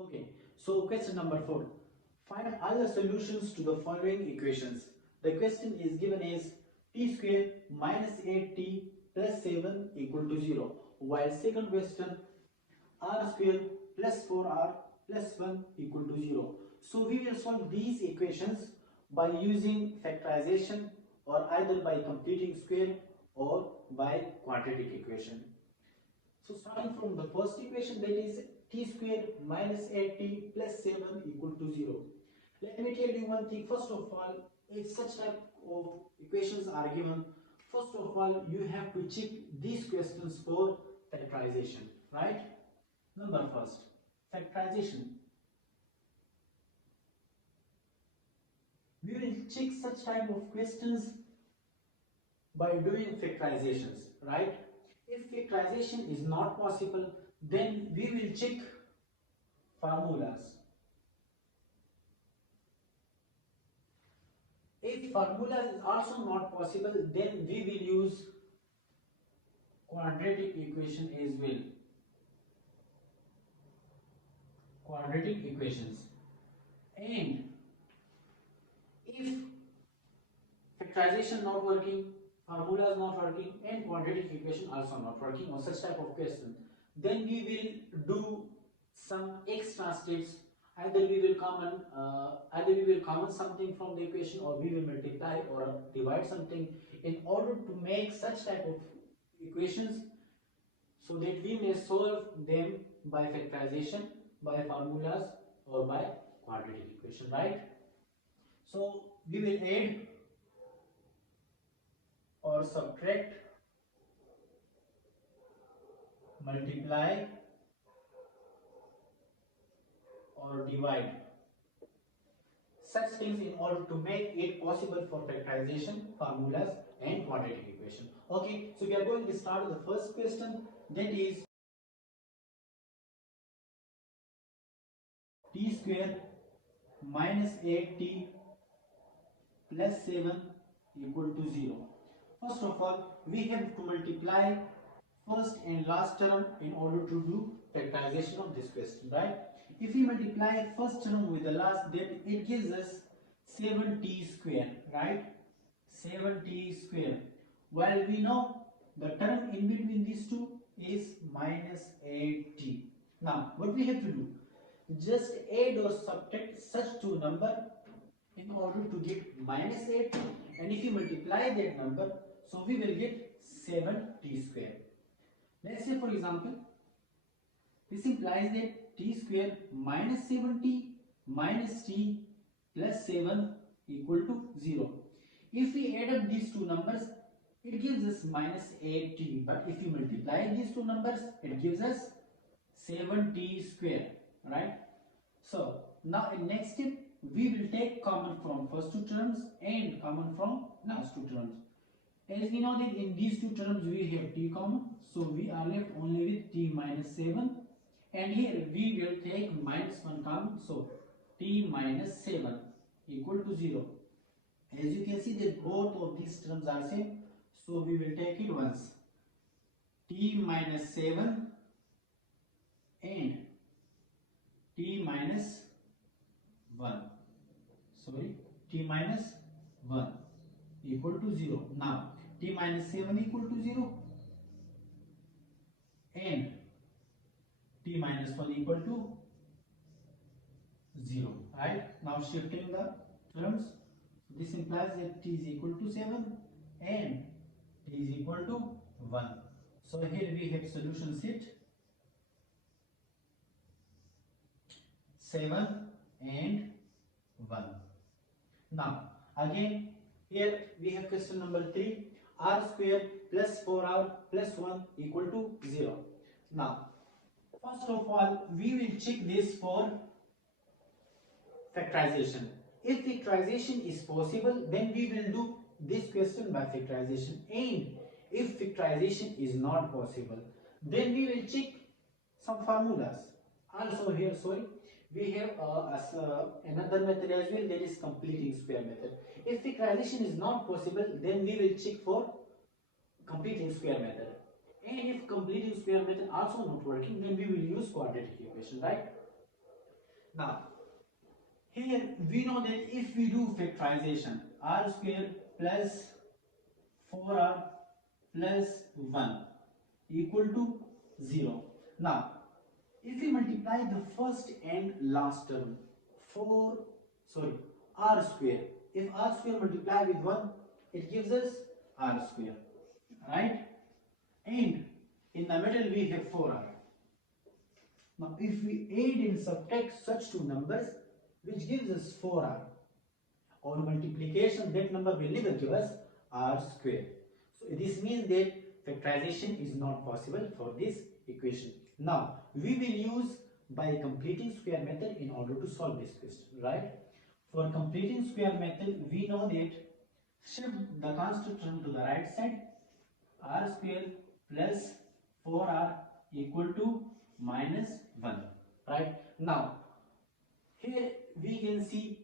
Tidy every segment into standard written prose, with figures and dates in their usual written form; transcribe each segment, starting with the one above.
Okay, so question number 4. Find all the solutions to the following equations. The question is given as t square minus 8t plus 7 equal to 0. While second question, r square plus 4r plus 1 equal to 0. So we will solve these equations by using factorization or either by completing square or by quadratic equation. So starting from the first equation, that is t square minus 8t plus 7 equal to 0. Let me tell you one thing. First of all, if such type of equations are given, first of all you have to check these questions for factorization, right? Number first, factorization. We will check such type of questions by doing factorizations, right? If factorization is not possible, then we will check formulas. If formulas is also not possible, then we will use quadratic equation as well. Quadratic equations. And if factorization not working, formulas not working, and quadratic equation also not working on such type of question, then we will do some extra steps. Either we will common something from the equation, or we will multiply or divide something in order to make such type of equations, so that we may solve them by factorization, by formulas, or by quadratic equation, right? So we will add or subtract, multiply or divide such things in order to make it possible for factorization, formulas, and quadratic equation. Okay, so we are going to start with the first question, that is t square minus 8t plus 7 equal to 0. First of all, we have to multiply first and last term in order to do factorization of this question, right? If we multiply first term with the last, then it gives us 7t square, right? 7t square. While we know the term in between these two is minus 8t. Now, what we have to do? Just add or subtract such two numbers in order to get minus 8, and if you multiply that number, so we will get 7t square. Let's say, for example, this implies that t square minus 7t minus t plus 7 equal to 0. If we add up these two numbers, it gives us minus 8t, but if you multiply these two numbers, it gives us 7t square, right? So now in next step, we will take common from first two terms and common from last two terms. As we know that in these two terms we have t common, so we are left only with t minus 7, and here we will take minus 1 common, so t minus 7 equal to 0. As you can see that both of these terms are same, so we will take it once. T minus 7 and t minus 1, sorry, t minus 1 equal to 0. Now t minus 7 equal to 0 and t minus 1 equal to 0, right? Now shifting the terms, this implies that t is equal to 7 and t is equal to 1. So here we have solution set 7 and 1. Now again here we have question number 3, r square plus 4r plus 1 equal to 0. Now first of all we will check this for factorization. If factorization is possible, then we will do this question by factorization, and if factorization is not possible, then we will check some formulas. Also here, sorry, we have another method as well, that is completing square method. If factorization is not possible, then we will check for completing square method, and if square method also not working, then we will use quadratic equation, right? Now, here we know that if we do factorization, r square plus 4r plus 1 equal to 0. Now, if we multiply the first and last term, r square, if r square multiply with 1, it gives us r square, right? And in the middle we have 4r. Now, if we add and subtract such two numbers, which gives us 4r, on multiplication, that number will never give us r square. So this means that factorization is not possible for this equation. Now we will use by completing square method in order to solve this question, right? For completing square method, we know that shift the constant term to the right side, r square plus 4r equal to minus 1, right? Now here we can see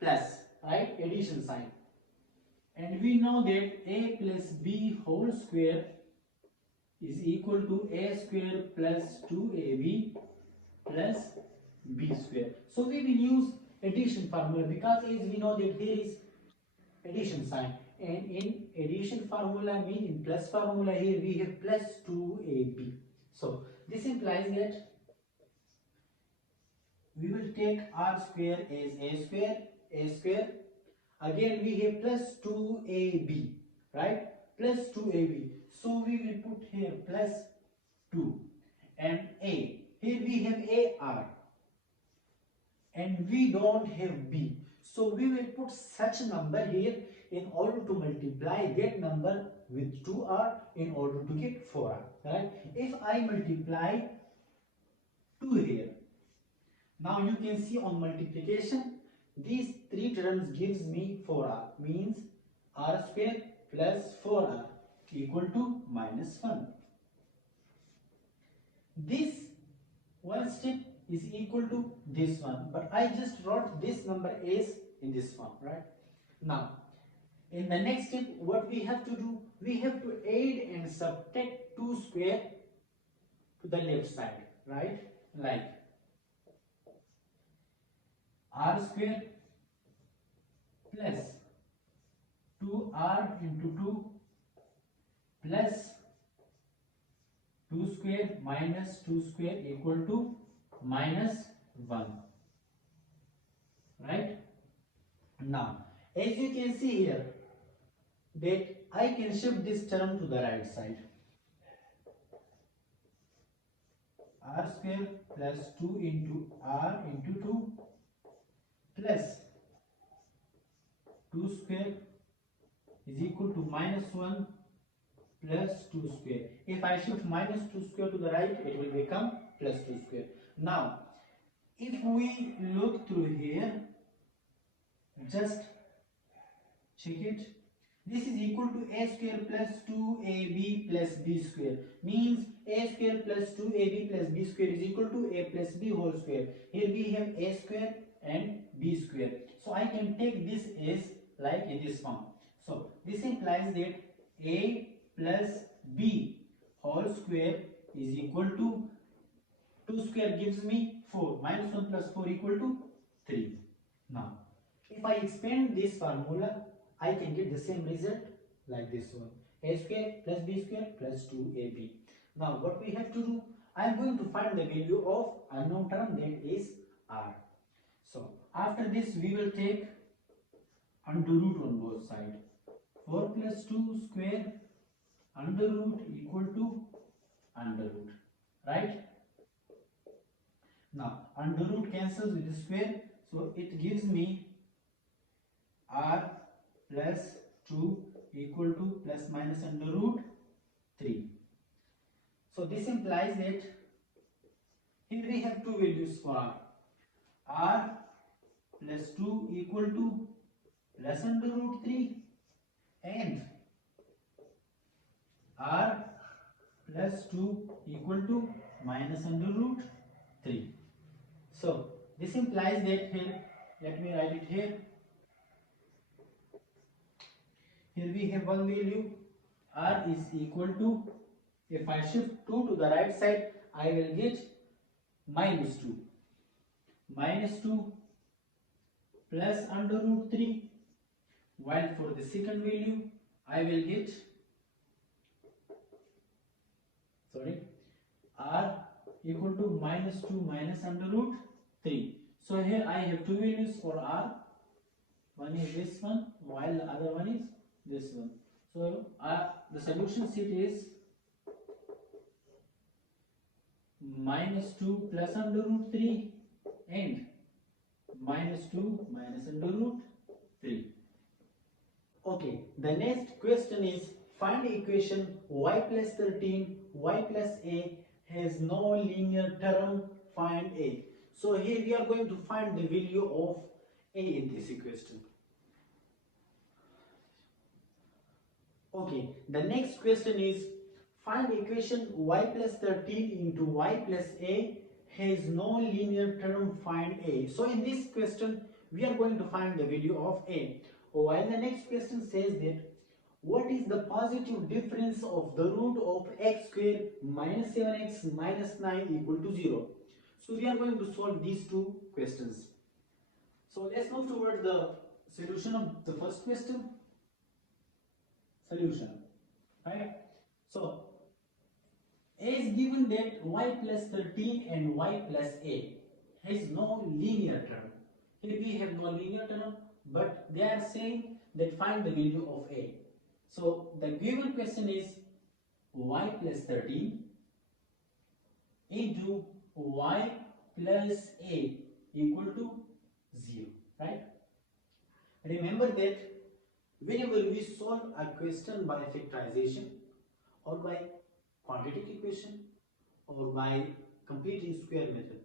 plus, right, addition sign, and we know that a plus b whole square is equal to a square plus 2ab plus b square. So we will use addition formula, because as we know that there is addition sign, and in addition formula mean in plus formula, here we have plus 2ab. So this implies that we will take r square as a square, again we have plus 2ab, right, plus 2ab, so we will put here plus 2, and a, here we have ar and we don't have b, so we will put such number here in order to multiply that number with 2r in order to get 4r, right? If I multiply 2 here, now you can see on multiplication, these three terms gives me 4r, means r square plus 4r equal to minus 1. This one step is equal to this one, but I just wrote this number as in this form, right? Now, in the next step, what we have to do, we have to add and subtract 2 square to the left side, right? Like r square plus 2r into 2 plus 2 square minus 2 square equal to minus 1, right? Now, as you can see here, that I can shift this term to the right side. R square plus 2 into r into 2 plus 2 square is equal to minus 1 plus 2 square. If I shift minus 2 square to the right, it will become plus 2 square. Now, if we look through here, just check it. This is equal to a square plus 2ab plus b square, means a square plus 2ab plus b square is equal to a plus b whole square. Here we have a square and b square. So I can take this as like in this form. So this implies that a plus b whole square is equal to 2 square gives me 4, minus 1 plus 4 equal to 3. Now, if I expand this formula, I can get the same result like this one, a square plus b square plus 2ab. Now what we have to do, I am going to find the value of unknown term, that is r. So after this we will take under root on both sides. 4 plus 2 square under root equal to under root, right? Now under root cancels with the square, so it gives me r plus 2 equal to plus minus under root 3. So this implies that here we have two values for r plus 2 equal to plus under root 3 and r plus 2 equal to minus under root 3. So this implies that here, let me write it here. Here we have one value, r is equal to If I shift 2 to the right side, I will get minus 2. Minus 2 plus under root 3. While for the second value, I will get, r equal to minus 2 minus under root 3. So here I have two values for r. One is this one, while the other one is this one. So the solution sheet is minus 2 plus under root 3 and minus 2 minus under root 3. Okay, the next question is find equation y plus 13 y plus a has no linear term, find a. So here we are going to find the value of a in this equation. Okay, the next question is find equation y plus 13 into y plus a has no linear term, find a. So in this question we are going to find the value of a. While the next question says that what is the positive difference of the root of x square minus 7x minus 9 equal to 0. So we are going to solve these two questions. So let's move toward the solution of the first question. Solution, right? So a is given that y plus 13 and y plus a has no linear term. Here we have no linear term, but they are saying that find the value of a. So the given question is y plus 13 into y plus a equal to 0, right? Remember that whenever we solve a question by factorization or by quadratic equation or by completing square method,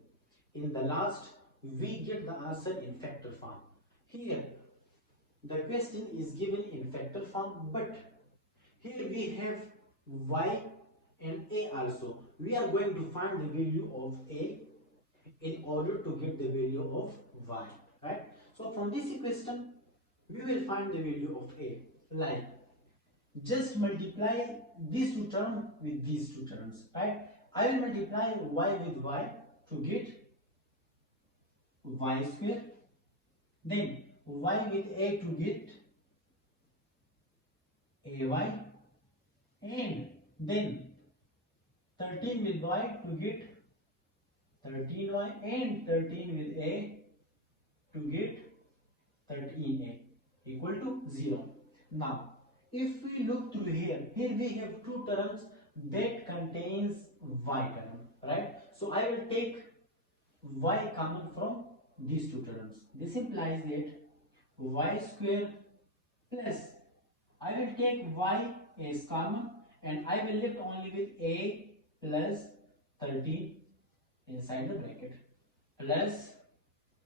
in the last we get the answer in factor form. Here the question is given in factor form, but here we have y and a also. We are going to find the value of a in order to get the value of y, right? So from this equation we will find the value of a, like just multiply these two terms with these two terms, right? I will multiply y with y to get y square, then y with a to get ay, and then 13 with y to get 13y, and 13 with a to get 13a equal to 0. Now if we look through here we have two terms that contains y term, right? So I will take y common from these two terms. This implies that y square plus, I will take y as common and I will left only with a plus 13 inside the bracket, plus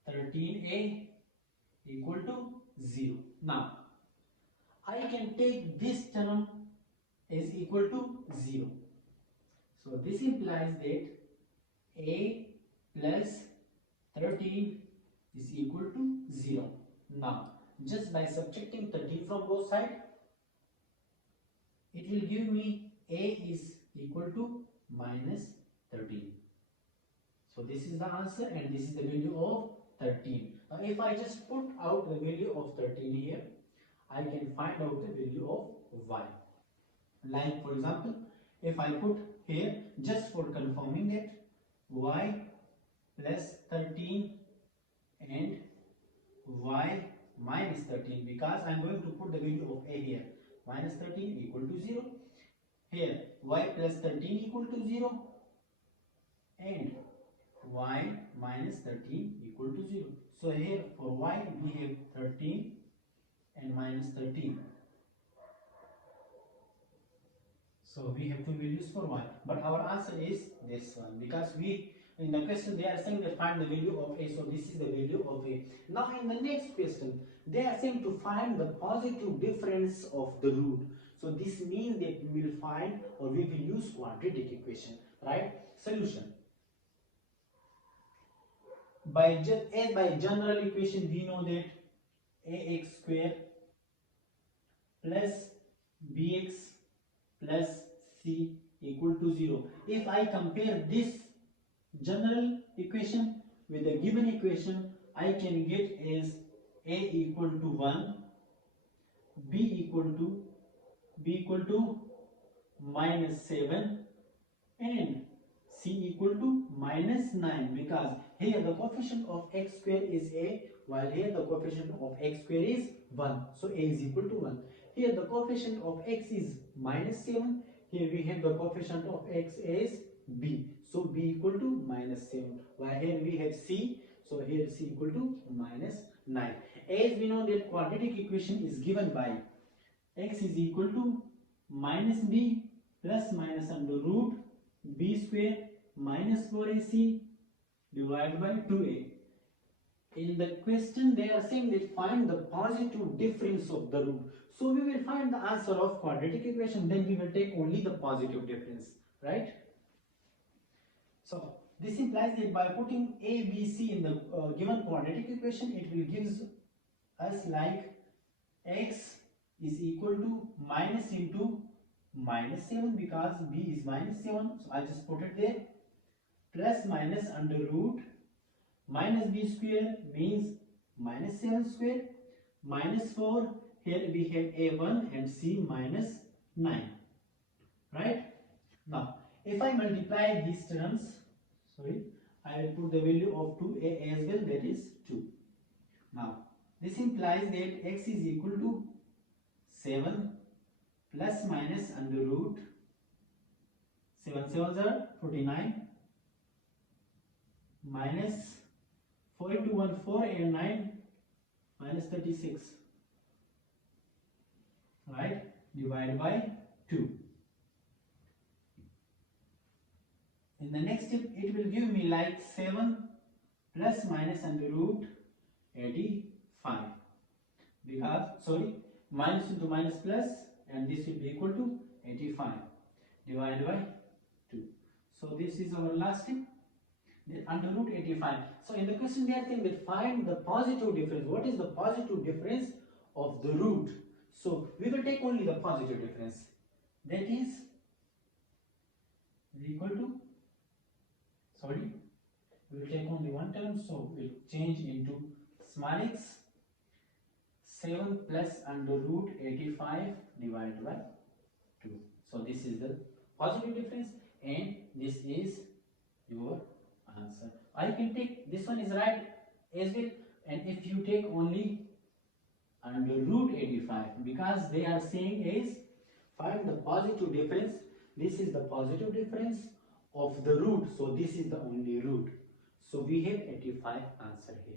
13a equal to 0. Now I can take this term is equal to 0. So this implies that a plus 13 is equal to 0. Now just by subtracting 13 from both sides, it will give me a is equal to minus 13. So this is the answer and this is the value of 13. Now if I just put out the value of 13 here, I can find out the value of y. Like for example, if I put here just for confirming that y plus 13 and y minus 13, because I am going to put the value of a here, minus 13 equal to 0. Here y plus 13 equal to 0 and y minus 13 equal to 0. So here for y we have 13 and minus 13. So we have two values for y, but our answer is this one, because we in the question they are saying that find the value of a, so this is the value of a. Now in the next question they are saying to find the positive difference of the root. So this means that we will find or we will use quadratic equation, right? Solution. By general equation we know that ax square plus bx plus c equal to 0. If I compare this general equation with the given equation, I can get is a equal to 1, b equal to minus 7, and c equal to minus 9, because here the coefficient of x square is a, while here the coefficient of x square is 1, so a is equal to 1. Here the coefficient of x is minus 7, here we have the coefficient of x is b, so b equal to minus 7, while here we have c, so here c equal to minus 9. As we know that quadratic equation is given by x is equal to minus b plus minus under root b square minus 4ac divided by 2a. In the question they are saying that find the positive difference of the root. So we will find the answer of quadratic equation, then we will take only the positive difference, right? So this implies that by putting a, b, c in the given quadratic equation, it will gives us like x is equal to minus into minus 7, because b is minus 7, so I just put it there, plus minus under root minus b square means minus 7 square minus 4, here we have a1 and c minus 9, right? Now if I multiply these terms, I will put the value of 2a as well, that is 2. Now this implies that x is equal to 7 plus minus under root 7 7s are 49 minus 4 into 1 4 and 9 minus 36, right, divided by 2. In the next step it will give me like 7 plus minus under root 85, because minus into minus plus, and this will be equal to 85 divided by 2. So this is our last step, under root 85. So in the question they are saying that find the positive difference. What is the positive difference of the root? So we will take only the positive difference, that is equal to, we will take only one term, so we will change into small x, 7 plus under root 85 divided by 2. So this is the positive difference and this is your answer. I can take this one is right as well, and if you take only under root 85, because they are saying is find the positive difference, this is the positive difference of the root, so this is the only root, so we have 85 answer here.